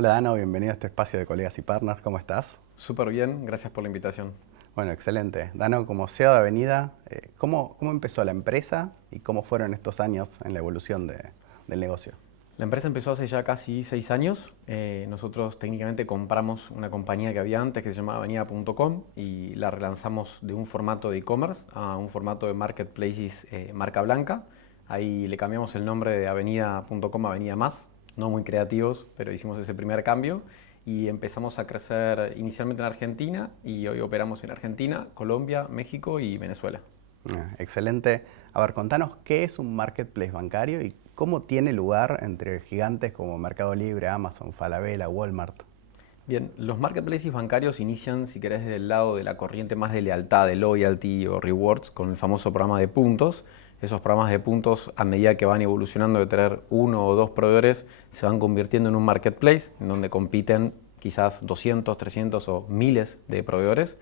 Hola Dano, bienvenido a este espacio de Colegas y Partners, ¿cómo estás? Súper bien, gracias por la invitación. Bueno, excelente. Dano, como CEO de Avenida, ¿cómo empezó la empresa y cómo fueron estos años en la evolución del negocio? La empresa empezó hace ya casi 6 años. Nosotros técnicamente compramos una compañía que había antes que se llamaba Avenida.com y la relanzamos de un formato de e-commerce a un formato de marketplaces marca blanca. Ahí le cambiamos el nombre de Avenida.com a Avenida Más, no muy creativos, pero hicimos ese primer cambio y empezamos a crecer inicialmente en Argentina y hoy operamos en Argentina, Colombia, México y Venezuela. Excelente. A ver, contanos qué es un marketplace bancario y cómo tiene lugar entre gigantes como Mercado Libre, Amazon, Falabella, Walmart. Bien, los marketplaces bancarios inician, si querés, desde el lado de la corriente más de lealtad, de loyalty o rewards, con el famoso programa de puntos. Esos programas de puntos, a medida que van evolucionando de tener uno o dos proveedores, se van convirtiendo en un marketplace, en donde compiten quizás 200, 300 o miles de proveedores.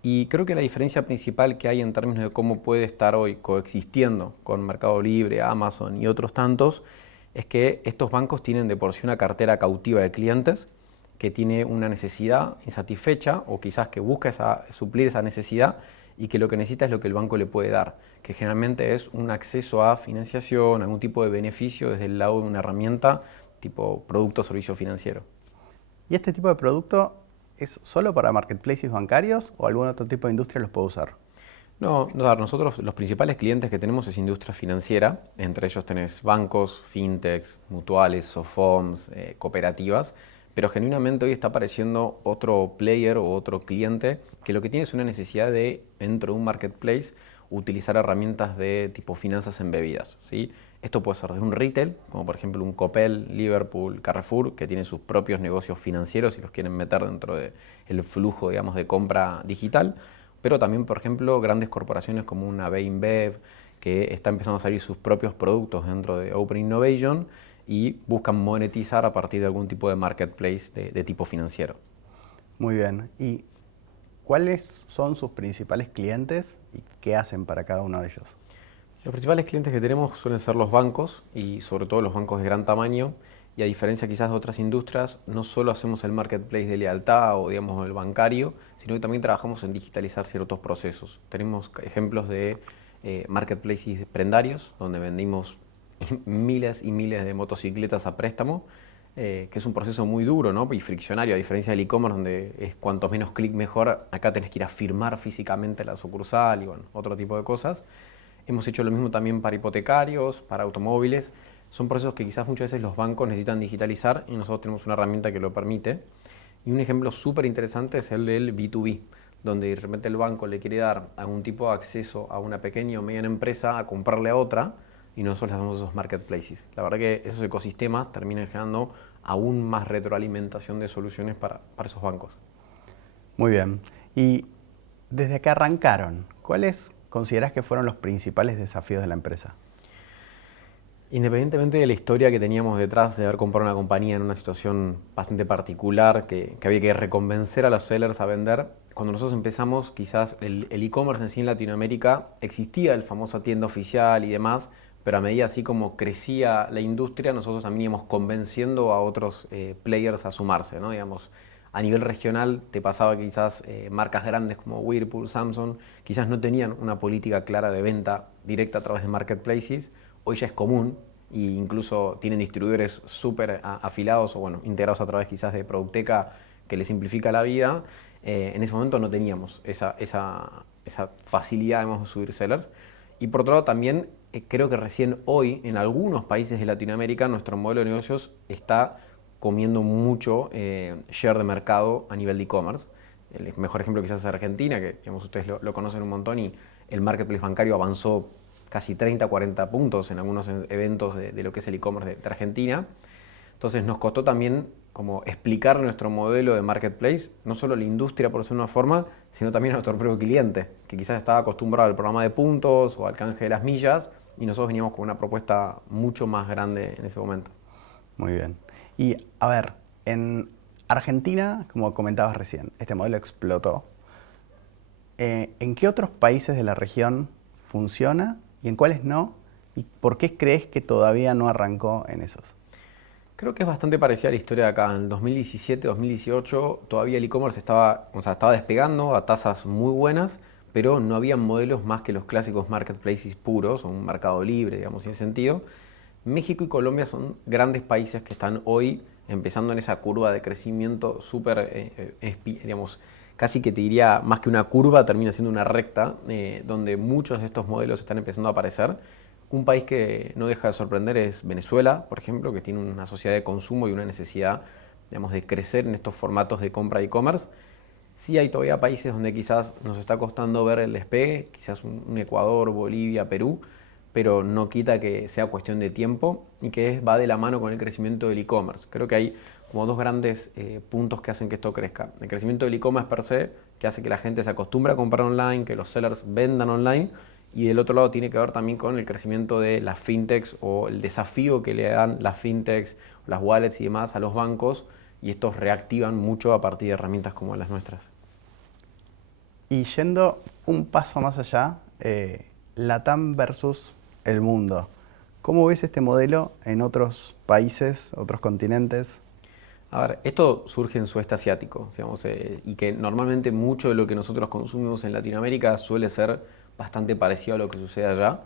Y creo que la diferencia principal que hay en términos de cómo puede estar hoy coexistiendo con Mercado Libre, Amazon y otros tantos, es que estos bancos tienen de por sí una cartera cautiva de clientes que tiene una necesidad insatisfecha o quizás que busca suplir esa necesidad y que lo que necesita es lo que el banco le puede dar, que generalmente es un acceso a financiación, algún tipo de beneficio desde el lado de una herramienta tipo producto o servicio financiero. ¿Y este tipo de producto es solo para marketplaces bancarios o algún otro tipo de industria los puede usar? No, nosotros los principales clientes que tenemos es industria financiera, entre ellos tenés bancos, fintechs, mutuales, sofons, cooperativas, pero genuinamente hoy está apareciendo otro player o otro cliente que lo que tiene es una necesidad de, dentro de un marketplace, utilizar herramientas de tipo finanzas embebidas, ¿sí? Esto puede ser de un retail, como por ejemplo un Coppel, Liverpool, Carrefour, que tienen sus propios negocios financieros y los quieren meter dentro del flujo, digamos, de compra digital, pero también, por ejemplo, grandes corporaciones como una BeinBev, que está empezando a salir sus propios productos dentro de Open Innovation y buscan monetizar a partir de algún tipo de marketplace de tipo financiero. Muy bien. ¿Y cuáles son sus principales clientes y qué hacen para cada uno de ellos? Los principales clientes que tenemos suelen ser los bancos y sobre todo los bancos de gran tamaño. Y a diferencia quizás de otras industrias, no solo hacemos el marketplace de lealtad o digamos el bancario, sino que también trabajamos en digitalizar ciertos procesos. Tenemos ejemplos de marketplaces prendarios, donde vendimos miles y miles de motocicletas a préstamo, que es un proceso muy duro, ¿no? Y friccionario, a diferencia del e-commerce, donde es cuanto menos clic mejor. Acá tenés que ir a firmar físicamente la sucursal y bueno, otro tipo de cosas. Hemos hecho lo mismo también para hipotecarios, para automóviles. Son procesos que quizás muchas veces los bancos necesitan digitalizar y nosotros tenemos una herramienta que lo permite. Y un ejemplo súper interesante es el del B2B, donde de repente el banco le quiere dar algún tipo de acceso a una pequeña o mediana empresa a comprarle a otra y nosotros le hacemos esos marketplaces. La verdad que esos ecosistemas terminan generando aún más retroalimentación de soluciones para esos bancos. Muy bien. Y desde que arrancaron, ¿cuáles considerás que fueron los principales desafíos de la empresa? Independientemente de la historia que teníamos detrás de haber comprado una compañía en una situación bastante particular, que había que reconvencer a los sellers a vender, cuando nosotros empezamos, quizás el e-commerce en sí en Latinoamérica existía el famoso tienda oficial y demás, pero a medida así como crecía la industria, nosotros también íbamos convenciendo a otros players a sumarse, ¿no? Digamos, a nivel regional te pasaba que quizás marcas grandes como Whirlpool, Samsung, quizás no tenían una política clara de venta directa a través de marketplaces. Hoy ya es común e incluso tienen distribuidores súper afilados o bueno, integrados a través quizás de Producteca que les simplifica la vida. En ese momento no teníamos esa facilidad de subir sellers. Y por otro lado también creo que recién hoy en algunos países de Latinoamérica nuestro modelo de negocios está comiendo mucho share de mercado a nivel de e-commerce. El mejor ejemplo quizás es Argentina, que digamos, ustedes lo conocen un montón y el marketplace bancario avanzó casi 30, 40 puntos en algunos eventos de lo que es el e-commerce de Argentina. Entonces nos costó también como explicar nuestro modelo de marketplace, no solo a la industria por decirlo de una forma, sino también a nuestro propio cliente, que quizás estaba acostumbrado al programa de puntos o al canje de las millas, y nosotros veníamos con una propuesta mucho más grande en ese momento. Muy bien. Y a ver, en Argentina, como comentabas recién, este modelo explotó. ¿En qué otros países de la región funciona y en cuáles no? ¿Y por qué crees que todavía no arrancó en esos? Creo que es bastante parecida a la historia de acá. En 2017, 2018 todavía el e-commerce estaba despegando a tasas muy buenas, pero no había modelos más que los clásicos marketplaces puros, o un mercado libre, digamos, en ese sentido. México y Colombia son grandes países que están hoy empezando en esa curva de crecimiento súper, digamos, casi que te diría, más que una curva, termina siendo una recta, donde muchos de estos modelos están empezando a aparecer. Un país que no deja de sorprender es Venezuela, por ejemplo, que tiene una sociedad de consumo y una necesidad, digamos, de crecer en estos formatos de compra e-commerce. Sí hay todavía países donde quizás nos está costando ver el despegue, quizás un Ecuador, Bolivia, Perú, pero no quita que sea cuestión de tiempo y que va de la mano con el crecimiento del e-commerce. Creo que hay como dos grandes puntos que hacen que esto crezca. El crecimiento del e-commerce per se, que hace que la gente se acostumbre a comprar online, que los sellers vendan online, y del otro lado tiene que ver también con el crecimiento de las fintechs o el desafío que le dan las fintechs, las wallets y demás a los bancos, y estos reactivan mucho a partir de herramientas como las nuestras. Y yendo un paso más allá, LATAM versus el mundo. ¿Cómo ves este modelo en otros países, otros continentes? A ver, esto surge en sudeste asiático, digamos, y que normalmente mucho de lo que nosotros consumimos en Latinoamérica suele ser bastante parecido a lo que sucede allá.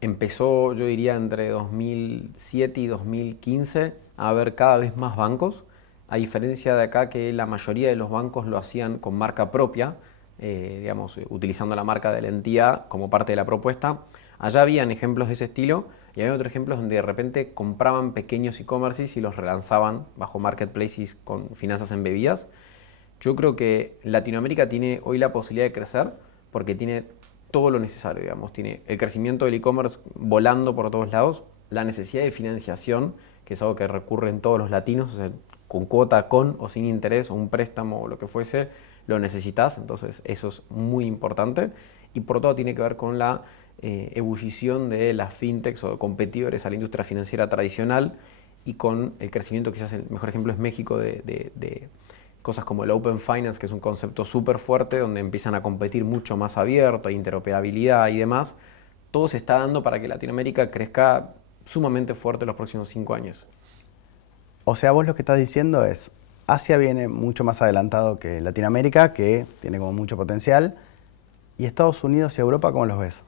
Empezó, yo diría, entre 2007 y 2015 a haber cada vez más bancos, a diferencia de acá que la mayoría de los bancos lo hacían con marca propia, digamos, utilizando la marca de la entidad como parte de la propuesta. Allá habían ejemplos de ese estilo y había otros ejemplos donde de repente compraban pequeños e-commerces y los relanzaban bajo marketplaces con finanzas embebidas. Yo creo que Latinoamérica tiene hoy la posibilidad de crecer porque tiene todo lo necesario, digamos. Tiene el crecimiento del e-commerce volando por todos lados, la necesidad de financiación, que es algo que recurren todos los latinos, o sea, con cuota, con o sin interés, o un préstamo o lo que fuese, lo necesitas, entonces eso es muy importante. Y por todo tiene que ver con la ebullición de las fintechs o competidores a la industria financiera tradicional y con el crecimiento, quizás el mejor ejemplo es México, de cosas como el Open Finance, que es un concepto súper fuerte, donde empiezan a competir mucho más abierto, hay interoperabilidad y demás. Todo se está dando para que Latinoamérica crezca sumamente fuerte en los próximos 5 años. O sea, vos lo que estás diciendo es, Asia viene mucho más adelantado que Latinoamérica, que tiene como mucho potencial, y Estados Unidos y Europa, ¿cómo los ves?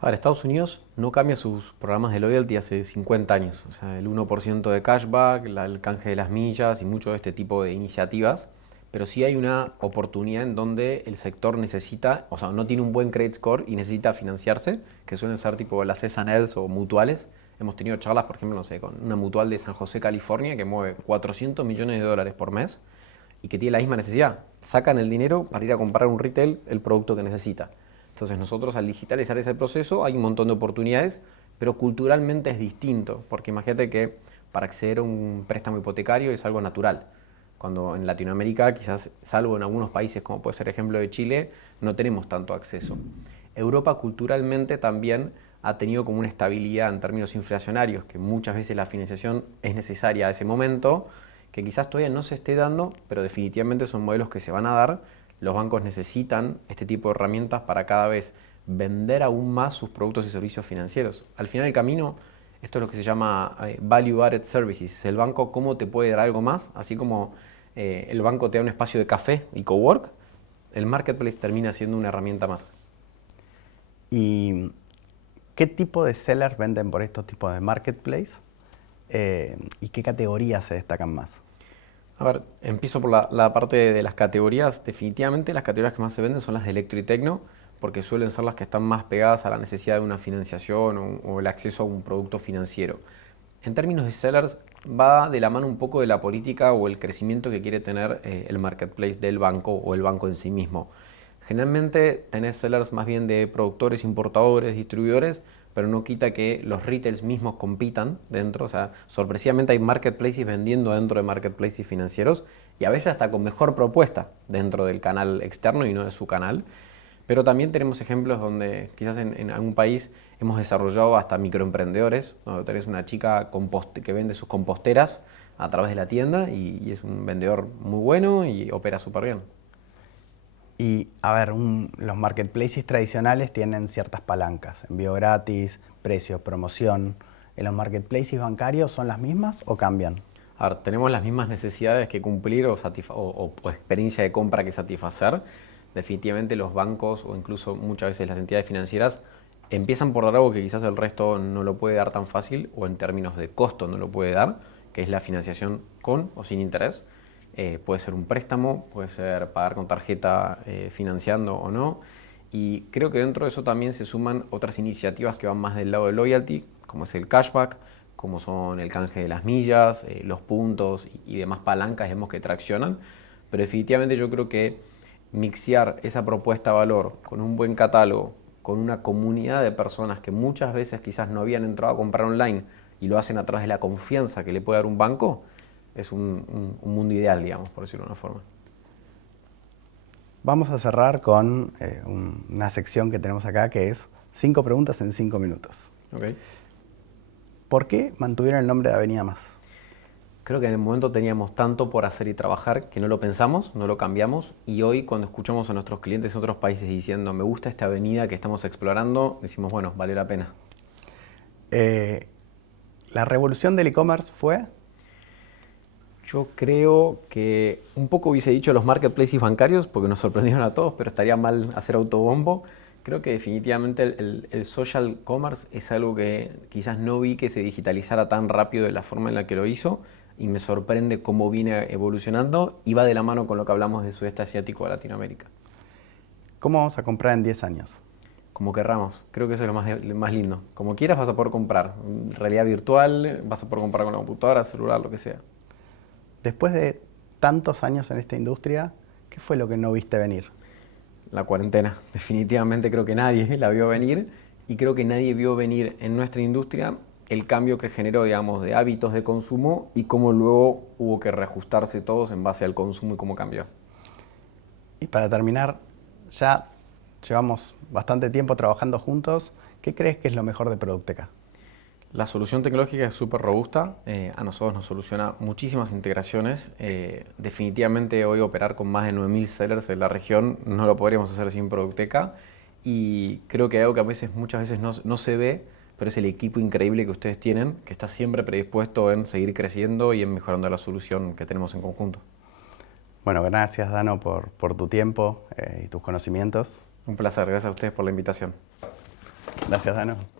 A ver, Estados Unidos no cambia sus programas de loyalty hace 50 años. O sea, el 1% de cashback, el canje de las millas y mucho de este tipo de iniciativas. Pero sí hay una oportunidad en donde el sector necesita, o sea, no tiene un buen credit score y necesita financiarse, que suelen ser tipo las S&Ls o mutuales. Hemos tenido charlas, por ejemplo, no sé, con una mutual de San José, California, que mueve 400 millones de dólares por mes y que tiene la misma necesidad. Sacan el dinero para ir a comprar un retail el producto que necesita. Entonces nosotros al digitalizar ese proceso hay un montón de oportunidades, pero culturalmente es distinto, porque imagínate que para acceder a un préstamo hipotecario es algo natural, cuando en Latinoamérica, quizás salvo en algunos países como puede ser el ejemplo de Chile, no tenemos tanto acceso. Europa culturalmente también ha tenido como una estabilidad en términos inflacionarios, que muchas veces la financiación es necesaria a ese momento, que quizás todavía no se esté dando, pero definitivamente son modelos que se van a dar. Los bancos necesitan este tipo de herramientas para cada vez vender aún más sus productos y servicios financieros. Al final del camino, esto es lo que se llama Value Added Services. El banco, ¿cómo te puede dar algo más? Así como el banco te da un espacio de café y cowork, el marketplace termina siendo una herramienta más. ¿Y qué tipo de sellers venden por estos tipos de marketplace? ¿Y qué categorías se destacan más? A ver, empiezo por la parte de las categorías. Definitivamente las categorías que más se venden son las de electro y tecno, porque suelen ser las que están más pegadas a la necesidad de una financiación o el acceso a un producto financiero. En términos de sellers, va de la mano un poco de la política o el crecimiento que quiere tener el marketplace del banco o el banco en sí mismo. Generalmente tenés sellers más bien de productores, importadores, distribuidores, pero no quita que los retails mismos compitan dentro. O sea, sorpresivamente hay marketplaces vendiendo dentro de marketplaces financieros y a veces hasta con mejor propuesta dentro del canal externo y no de su canal. Pero también tenemos ejemplos donde quizás en algún país hemos desarrollado hasta microemprendedores, donde tenés una chica que vende sus composteras a través de la tienda y es un vendedor muy bueno y opera súper bien. Y, a ver, los marketplaces tradicionales tienen ciertas palancas, envío gratis, precios, promoción. en los marketplaces bancarios son las mismas o cambian? A ver, tenemos las mismas necesidades que cumplir o experiencia de compra que satisfacer. Definitivamente los bancos o incluso muchas veces las entidades financieras empiezan por dar algo que quizás el resto no lo puede dar tan fácil o en términos de costo no lo puede dar, que es la financiación con o sin interés. Puede ser un préstamo, puede ser pagar con tarjeta financiando o no. Y creo que dentro de eso también se suman otras iniciativas que van más del lado de loyalty, como es el cashback, como son el canje de las millas, los puntos y demás palancas vemos que traccionan. Pero definitivamente yo creo que mixear esa propuesta de valor con un buen catálogo, con una comunidad de personas que muchas veces quizás no habían entrado a comprar online y lo hacen a través de la confianza que le puede dar un banco, es un mundo ideal, digamos, por decirlo de una forma. Vamos a cerrar con una sección que tenemos acá que es 5 preguntas en 5 minutos. Okay. ¿Por qué mantuvieron el nombre de Avenida Más? Creo que en el momento teníamos tanto por hacer y trabajar que no lo pensamos, no lo cambiamos, y hoy cuando escuchamos a nuestros clientes en otros países diciendo me gusta esta avenida que estamos explorando, decimos bueno, vale la pena. ¿La revolución del e-commerce fue? Yo creo que un poco hubiese dicho los marketplaces bancarios porque nos sorprendieron a todos, pero estaría mal hacer autobombo. Creo que definitivamente el social commerce es algo que quizás no vi que se digitalizara tan rápido de la forma en la que lo hizo y me sorprende cómo viene evolucionando y va de la mano con lo que hablamos de sudeste asiático a Latinoamérica. ¿Cómo vamos a comprar en 10 años? Como querramos, creo que eso es lo más lindo. Como quieras vas a poder comprar, realidad virtual, vas a poder comprar con la computadora, celular, lo que sea. Después de tantos años en esta industria, ¿qué fue lo que no viste venir? La cuarentena. Definitivamente creo que nadie la vio venir y creo que nadie vio venir en nuestra industria el cambio que generó, digamos, de hábitos de consumo y cómo luego hubo que reajustarse todos en base al consumo y cómo cambió. Y para terminar, ya llevamos bastante tiempo trabajando juntos. ¿Qué crees que es lo mejor de Producteca? La solución tecnológica es súper robusta, a nosotros nos soluciona muchísimas integraciones. Definitivamente hoy operar con más de 9.000 sellers en la región no lo podríamos hacer sin Producteca y creo que hay algo que muchas veces no se ve, pero es el equipo increíble que ustedes tienen, que está siempre predispuesto en seguir creciendo y en mejorando la solución que tenemos en conjunto. Bueno, gracias Dano por tu tiempo y tus conocimientos. Un placer, gracias a ustedes por la invitación. Gracias Dano.